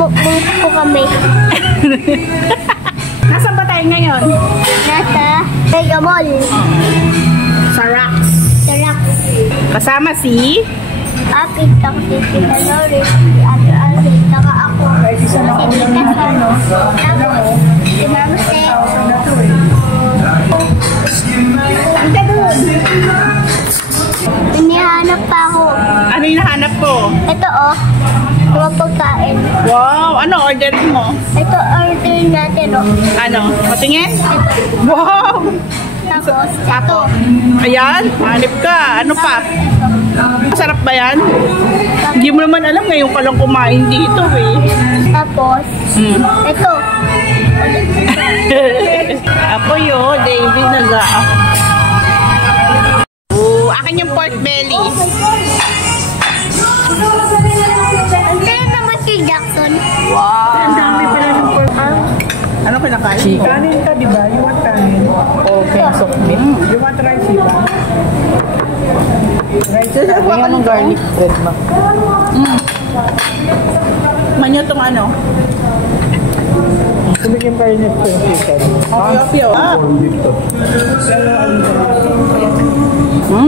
Mumukbang po kami. Nasaan ba tayo ngayon? Nasa Mega Mall. Sa Rocks. Sa Rocks. Kasama si? Akit, ako si Tita Lori, si Ate Alvin, saka ako. Si Tita Sano. Tapos, si Mama Se. Ang doon. Hinahanap pa ako. Ano yung nahanap ko? Ito mga pagkain. Wow! Ano orderin mo? Ito order natin Ano? Patingin? Wow! Tapos, ito. Ayan, hanip ka. Ano pa? Masarap ba yan? Hindi mo naman alam ngayon ka lang kumain dito eh. Tapos, ito. Ako yun, David naga. Akin yung pork belly. Ang tayo naman si Jackson. Wow! Ang dami pala ng pork. Ano kinakain mo? Kanin ka, di ba? You want kanin? Okay, so You want rice, di ba? Rice. Ano anong garlic bread ba? Manyo tong ano? Tumigyan pa rin ito yung chicken. Okay. O,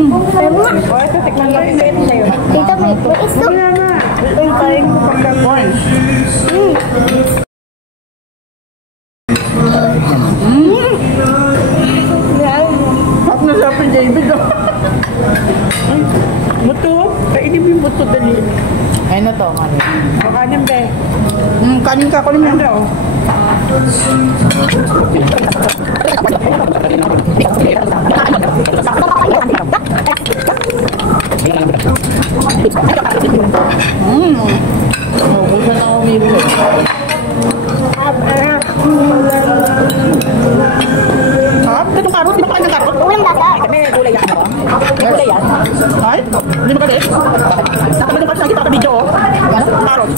ito, tikman ka rin ito sa'yo. Dito may iso. Wala na. Ito, kain mo pagkakorn. Hap na sa akin, David. Buto. Kainin mo yung buto dali. Ano to, kanin? O, kanin be. Kanin ka, kunin mo. Ano? Gusto na umibo. Ganun karot? Di ba kain ng karot? Ulang gata. May gulay yan. May gulay yan. Ay? Hindi mo kasi? Nakabalong ka sa kita ka video. Karot.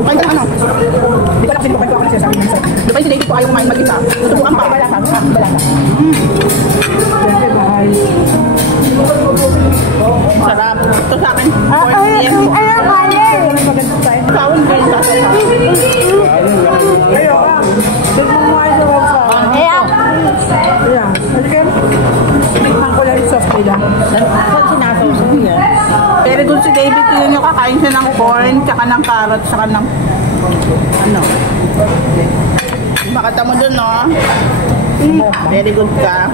Kain ka ano? Di ko alam sino ko kasi sabi niya. Di ba si David ko ayaw kumain mag-isa? Tutubuan pa. Wala ka. Siyempre, mahal. Sarap. Ito sa akin. Pork beef. Ano color? Sound green sa akin. Ayaw ka. Tignan mo nga yung website. Ayan. Ayan. Halika. Tignan ko lang yung sauce nila. Saan sinasawsaw yan? Very good si David. Yun yung kakain siya ng corn, tsaka ng carrot, tsaka ng ano. Makata mo dun, no? Very good ka.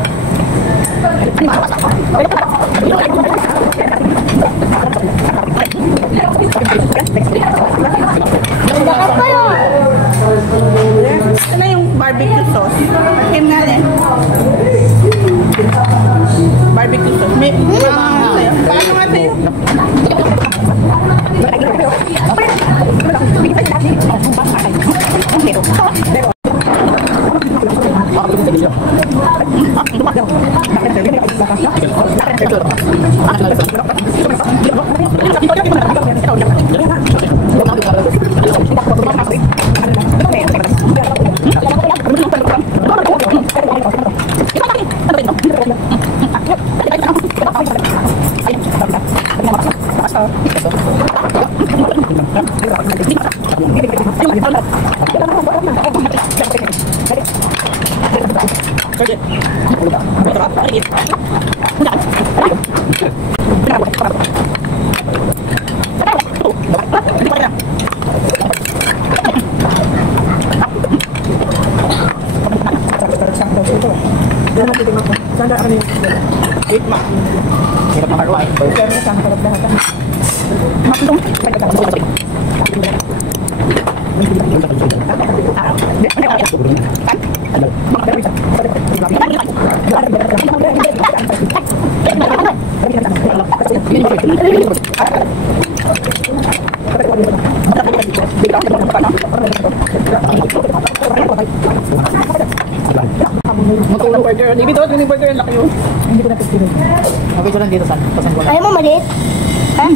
Bakit pa yun? Ito na yung barbecue sauce. Kim na eh. Barbecue sauce. May sa'yo. Paano nga sa'yo? Matulong burger. David, ito yung burger. Laki yun. Hindi ko napipirin. Okay ko lang dito, San. Ayaw mo maliit? Ha?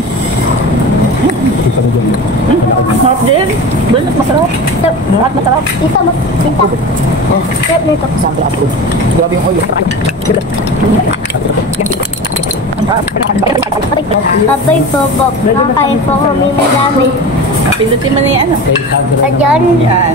Masarap din. Balat, masarap. Lahat masarap. Ito mo. Ito. Sarap nito. Sample apple. Grabe yung oil. Abay po, Bob. Kakain po kami madami. Pindutin mo na yan. Ayan. Yan.